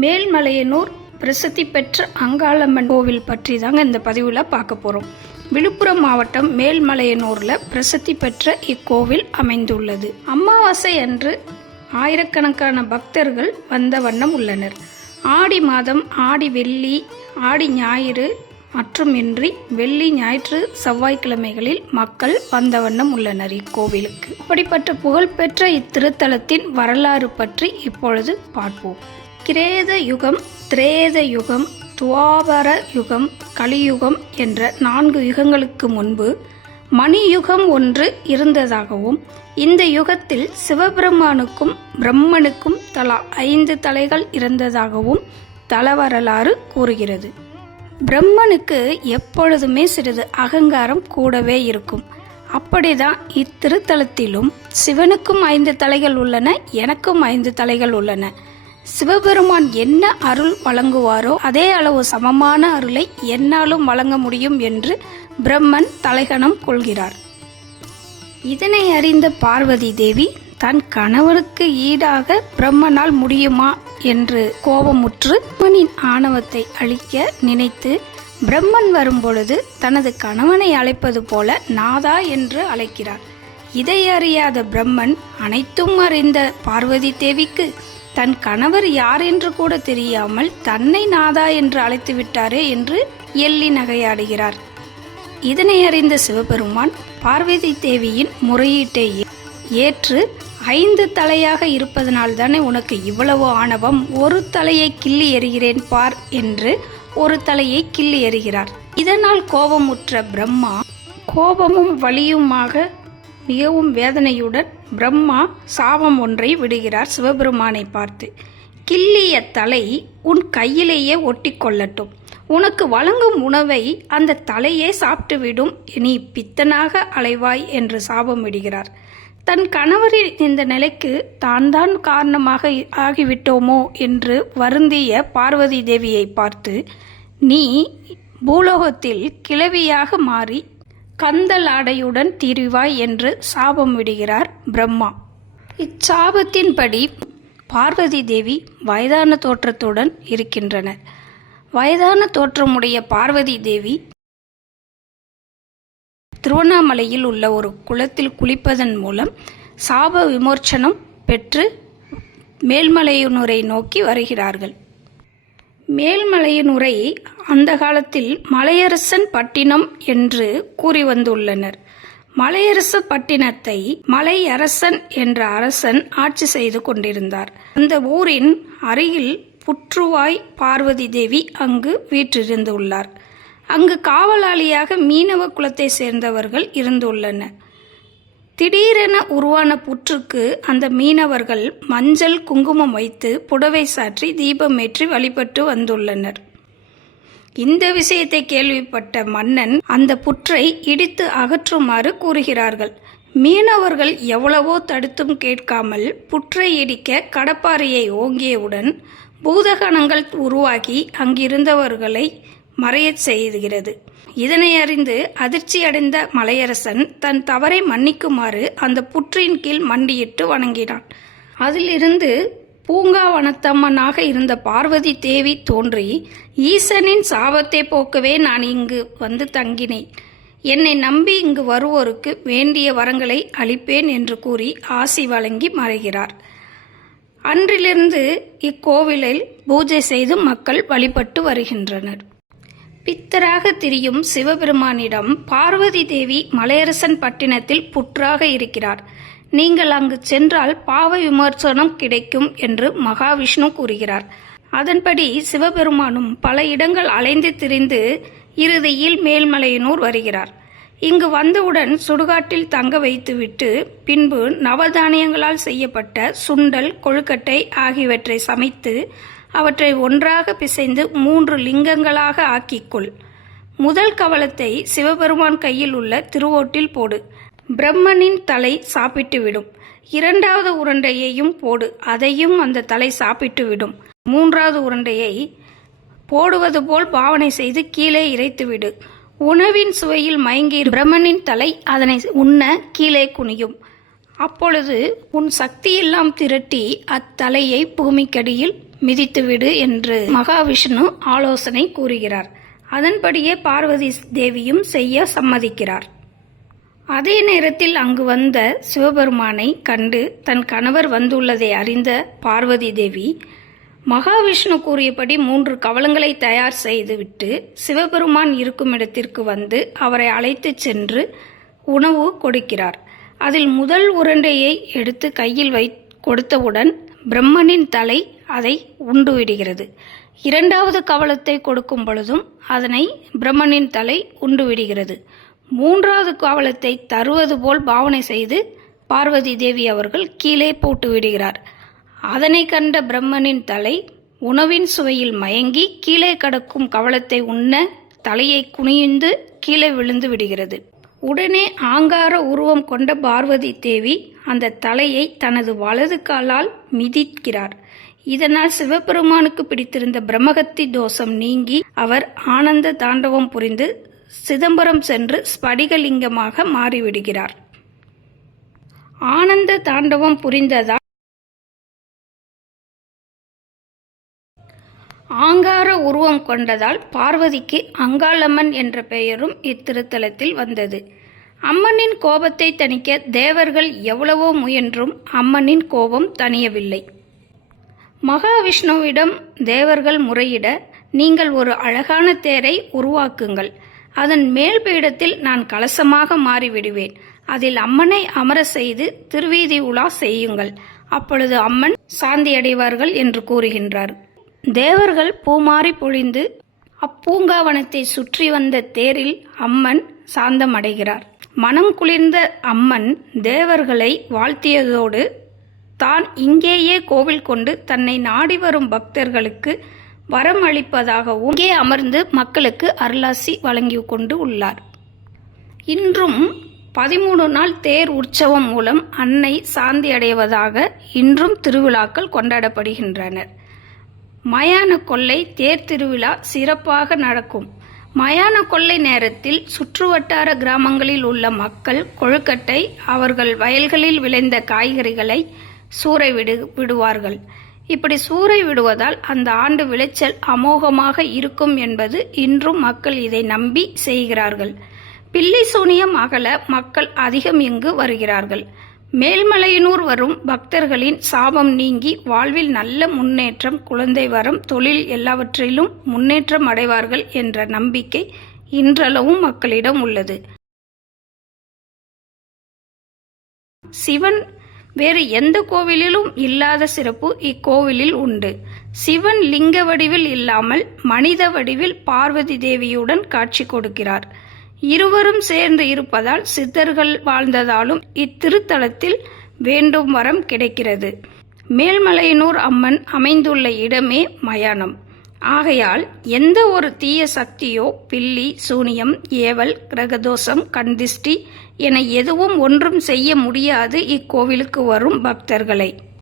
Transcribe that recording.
மேல்மலையனூர் பிரசித்தி பெற்ற அங்காளம்மன் கோவில் பற்றி தாங்க இந்த பதிவில் பார்க்க போகிறோம். விழுப்புரம் மாவட்டம் மேல்மலையனூரில் பிரசித்தி பெற்ற இக்கோவில் அமைந்துள்ளது. அமாவாசை அன்று ஆயிரக்கணக்கான பக்தர்கள் வந்த வண்ணம் உள்ளனர். ஆடி மாதம் ஆடி வெள்ளி, ஆடி ஞாயிறு மற்றுமின்றி வெள்ளி, ஞாயிற்று, செவ்வாய்க்கிழமைகளில் மக்கள் வந்த வண்ணம் உள்ளனர் இக்கோவிலுக்கு. அப்படிப்பட்ட புகழ்பெற்ற இத்திருத்தலத்தின் வரலாறு பற்றி இப்பொழுது பார்ப்போம். கிரேத யுகம், திரேத யுகம், துவாபர யுகம், கலியுகம் என்ற 4 யுகங்களுக்கு முன்பு மணியுகம் ஒன்று இருந்ததாகவும், இந்த யுகத்தில் சிவபெருமானுக்கும் பிரம்மனுக்கும் தலா 5 தலைகள் இருந்ததாகவும் தலவரலாறு கூறுகிறது. பிரம்மனுக்கு எப்பொழுதுமே சிறிது அகங்காரம் கூடவே இருக்கும். அப்படிதான் இத்திருத்தலத்திலும் சிவனுக்கும் 5 தலைகள் உள்ளன, எனக்கும் 5 தலைகள் உள்ளன. சிவபெருமான் என்ன அருள் வழங்குவாரோ அதே அளவு சமமான அருளை என்னாலும் வழங்க முடியும் என்று பிரம்மன் தலைகணம் கொள்கிறார். இதனை அறிந்த பார்வதி தேவி தன் கணவனுக்கு ஈடாக பிரம்மனால் முடியுமா என்று கோபமுற்று பிரம்மனின் ஆணவத்தை அழிக்க நினைத்து பிரம்மன் வரும்பொழுது தனது கணவனை அழைப்பது போல நாதா என்று அழைக்கிறார். இதை அறியாத பிரம்மன் அனைத்தும் அறிந்த பார்வதி தேவிக்கு தன் கணவர் யார் என்று கூட தெரியாமல் தன்னை நாதா என்று அழைத்து விட்டாரே என்று எள்ளி நகையாடுகிறார். இதனை அறிந்த சிவபெருமான் பார்வதி தேவியின் முறையீட்டை ஏற்று 5 தலையாக இருப்பதனால் தானே உனக்கு இவ்வளவு ஆணவம், ஒரு தலையை கிள்ளி எறிகிறேன் பார் என்று ஒரு தலையை கிள்ளி எறிகிறார். இதனால் கோபமுற்ற பிரம்மா கோபமும் வலியுமாக மிகவும் வேதனையுடன் பிரம்மா சாபம் ஒன்றை விடுகிறார் சிவபெருமானை பார்த்து. கிள்ளிய தலை உன் கையிலேயே ஒட்டி கொள்ளட்டும், உனக்கு வழங்கும் உணவை அந்த தலையே சாப்பிட்டு விடும், நீ பித்தனாக அலைவாய் என்று சாபம் விடுகிறார். தன் கணவரின் இந்த நிலைக்கு தான் காரணமாக ஆகிவிட்டோமோ என்று வருந்திய பார்வதி தேவியை பார்த்து, நீ பூலோகத்தில் கிழவியாக மாறி கந்தல் ஆடையுடன் திரிவாய் என்று சாபம் விடுகிறார் பிரம்மா. இச்சாபத்தின்படி பார்வதி தேவி வயதான தோற்றத்துடன் இருக்கின்றனர். வயதான தோற்றமுடைய பார்வதி தேவி திருவண்ணாமலையில் உள்ள ஒரு குளத்தில் குளிப்பதன் மூலம் சாப விமோச்சனம் பெற்று மேல்மலையனூரை நோக்கி வருகிறார்கள். மேல்மலையனூரை அந்த காலத்தில் மலையரசன் பட்டினம் என்று கூறி வந்துள்ளனர். மலையரச பட்டினத்தை மலையரசன் என்ற அரசன் ஆட்சி செய்து கொண்டிருந்தார். அந்த ஊரின் அருகில் புற்றுவாய் பார்வதி தேவி அங்கு வீற்றிருந்துள்ளார். அங்கு காவலாளியாக மீனவ குலத்தை சேர்ந்தவர்கள் இருந்துள்ளனர். திடீரென உருவான புற்றுக்கு அந்த மீனவர்கள் மஞ்சள் குங்குமம் வைத்து புடவை சாற்றி தீபமேற்றி வழிபட்டு வந்துள்ளனர். இந்த விஷயத்தை கேள்விப்பட்ட மன்னன் அந்த புற்றை இடித்து அகற்றுமாறு கூறுகிறார்கள். மீனவர்கள் எவ்வளவோ தடுத்தும் கேட்காமல் புற்றை இடிக்க கடப்பாறையை ஓங்கியவுடன் பூதகணங்கள் உருவாகி அங்கிருந்தவர்களை மறையச் செய்கிறது. இதனை அறிந்து அதிர்ச்சி அடைந்த மலையரசன் தன் தவறை மன்னிக்குமாறு அந்த புற்றின் கீழ் மண்டியிட்டு வணங்கினான். அதிலிருந்து பூங்காவனத்தம்மனாக இருந்த பார்வதி தேவி தோன்றி, ஈசனின் சாபத்தை போக்கவே நான் இங்கு வந்து தங்கினேன், என்னை நம்பி இங்கு வருவோருக்கு வேண்டிய வரங்களை அளிப்பேன் என்று கூறி ஆசி வழங்கி மறைகிறார். அன்றிலிருந்து இக்கோவிலில் பூஜை செய்து மக்கள் வழிபட்டு வருகின்றனர். பித்தராக திரியும் சிவபெருமானிடம் பார்வதி தேவி மலையரசன் பட்டினத்தில் புற்றாக இருக்கிறார், நீங்கள் அங்கு சென்றால் பாவ விமோசனம் கிடைக்கும் என்று மகாவிஷ்ணு கூறுகிறார். அதன்படி சிவபெருமானும் பல இடங்கள் அலைந்து திரிந்து இறுதியில் மேல்மலையனூர் வருகிறார். இங்கு வந்தவுடன் சுடுகாட்டில் தங்க வைத்துவிட்டு பின்பு நவதானியங்களால் செய்யப்பட்ட சுண்டல், கொழுக்கட்டை ஆகியவற்றை சமைத்து அவற்றை ஒன்றாக பிசைந்து 3 லிங்கங்களாக ஆக்கிக்கொள். முதல் கவளத்தை சிவபெருமான் கையில் உள்ள திருவோட்டில் போடு, பிரம்மனின் தலை சாப்பிட்டுவிடும். 2வது உருண்டையையும் போடு, அதையும் அந்த தலை சாப்பிட்டுவிடும். 3வது உருண்டையை போடுவது போல் பாவனை செய்து கீழே இறைத்துவிடு. உணவின் சுவையில் மயங்கி பிரம்மனின் தலை அதனை உண்ண கீழே குனியும். அப்பொழுது உன் சக்தியெல்லாம் திரட்டி அத்தலையை பூமிக்கடியில் மிதித்துவிடு என்று மகாவிஷ்ணு ஆலோசனை கூறுகிறார். அதன்படியே பார்வதி தேவியும் செய்ய சம்மதிக்கிறார். அதே நேரத்தில் அங்கு வந்த சிவபெருமானை கண்டு தன் கணவர் வந்துள்ளதை அறிந்த பார்வதி தேவி மகாவிஷ்ணு கூறியபடி 3 கவளங்களை தயார் செய்துவிட்டு சிவபெருமான் இருக்கும் இடத்திற்கு வந்து அவரை அழைத்து சென்று உணவு கொடுக்கிறார். அதில் முதல் உருண்டையை எடுத்து கையில் கொடுத்தவுடன் பிரம்மனின் தலை அதை உண்டுவிடுகிறது. 2வது கவளத்தை கொடுக்கும் பொழுதும் அதனை பிரம்மனின் தலை உண்டுவிடுகிறது. 3வது கவளத்தை தருவது போல் பாவனை செய்து பார்வதி தேவி அவர்கள் கீழே போட்டு விடுகிறார். அதனை கண்ட பிரம்மனின் தலை உணவின் சுவையில் மயங்கி கீழே கிடக்கும் கவளத்தை உண்ண தலையை குனிந்து கீழே விழுந்து விடுகிறது. உடனே ஆங்கார உருவம் கொண்ட பார்வதி தேவி அந்த தலையை தனது வலது காலால் மிதிக்கிறார். இதனால் சிவபெருமானுக்கு பிடித்திருந்த பிரம்மகத்தி தோஷம் நீங்கி அவர் ஆனந்த தாண்டவம் புரிந்து சிதம்பரம் சென்று ஸ்படிகலிங்கமாக மாறிவிடுகிறார். ஆனந்த தாண்டவம் புரிந்ததால் ஆங்கார உருவம் கொண்டதால் பார்வதிக்கு அங்காளம்மன் என்ற பெயரும் இத்திருத்தலத்தில் வந்தது. அம்மனின் கோபத்தை தணிக்க தேவர்கள் எவ்வளவோ முயன்றும் அம்மனின் கோபம் தணியவில்லை. மகாவிஷ்ணுவிடம் தேவர்கள் முறையிட, நீங்கள் ஒரு அழகான தேரை உருவாக்குங்கள், அதன் மேல் பீடத்தில் நான் கலசமாக மாறிவிடுவேன், அதில் அம்மனை அமர செய்து திருவீதி உலா செய்யுங்கள், அப்பொழுது அம்மன் சாந்தியடைவார்கள் என்று கூறுகின்றார். தேவர்கள் பூமாரி பொழிந்து அப்பூங்காவனத்தை சுற்றி வந்த தேரில் அம்மன் சாந்தமடைகிறார். மனம் குளிர்ந்த அம்மன் தேவர்களை வாழ்த்தியதோடு தான் இங்கேயே கோவில் கொண்டு தன்னை நாடி வரும் பக்தர்களுக்கு வரம் அளிப்பதாகவும் இங்கே அமர்ந்து மக்களுக்கு அருளாசி வழங்கி கொண்டு உள்ளார். இன்றும் 13 நாள் தேர் உற்சவம் மூலம் அன்னை சாந்தி அடைவதாக இன்றும் திருவிழாக்கள் கொண்டாடப்படுகின்றன. மயான கொள்ளை தேர் திருவிழா சிறப்பாக நடக்கும். மயான கொள்ளை நேரத்தில் சுற்றுவட்டார கிராமங்களில் உள்ள மக்கள் கொழுக்கட்டை, அவர்கள் வயல்களில் விளைந்த காய்கறிகளை சூறை விடுவார்கள். இப்படி சூறை விடுவதால் அந்த ஆண்டு விளைச்சல் அமோகமாக இருக்கும் என்பது இன்றும் மக்கள் இதை நம்பி செய்கிறார்கள். பில்லி சூனியம் அகல மக்கள் அதிகம் இங்கு வருகிறார்கள். மேல்மலையனூர் வரும் பக்தர்களின் சாபம் நீங்கி வாழ்வில் நல்ல முன்னேற்றம், குழந்தை வரம், தொழில் எல்லாவற்றிலும் முன்னேற்றம் அடைவார்கள் என்ற நம்பிக்கை இன்றளவும் மக்களிடம் உள்ளது. சிவன் வேறு எந்த கோவிலிலும் இல்லாத சிறப்பு இக்கோவிலில் உண்டு. சிவன் லிங்க வடிவில் இல்லாமல் மனித வடிவில் பார்வதி தேவியுடன் காட்சி கொடுக்கிறார். இருவரும் சேர்ந்து இருப்பதால் சித்தர்கள் வாழ்ந்ததாலும் இத்திருத்தலத்தில் வேண்டும் வரம் கிடைக்கிறது. மேல்மலையனூர் அம்மன் அமைந்துள்ள இடமே மயானம். ஆகையால் எந்த ஒரு தீய சக்தியோ, பில்லி சூனியம், ஏவல், கிரகதோஷம், கண்திஷ்டி என எதுவும் ஒன்றும் செய்ய முடியாது இக்கோவிலுக்கு வரும் பக்தர்களை.